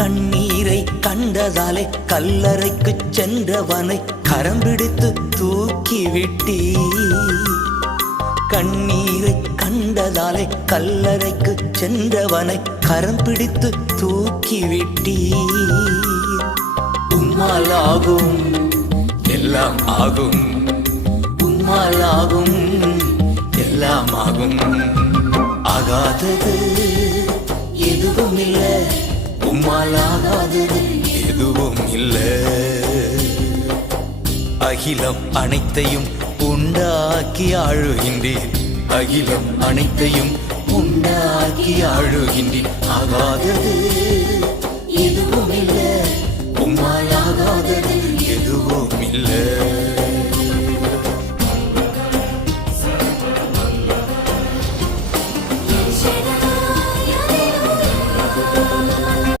கண்ணீரை கண்டதாலே கல்லறைக்கு சென்றவனை கரம் பிடித்து தூக்கிவிட்டீ. கண்ணீரை கண்டதாலே கல்லறைக்கு சென்றவனை கரம் பிடித்து தூக்கிவிட்டீ. உம்மாலாகும் எல்லாம் ஆகும், உம்மாலாகும் எல்லாம் ஆகும். ஆகாதது எதுவும் இல்லை, உம்மாலாகாதது எதுவும் இல்லை. அகிலம் அனைத்தையும் உண்டாக்கி ஆழுகின்றீர், அகிலம் அனைத்தையும் உண்டாக்கி ஆழுகின்றீர். ஆகாதது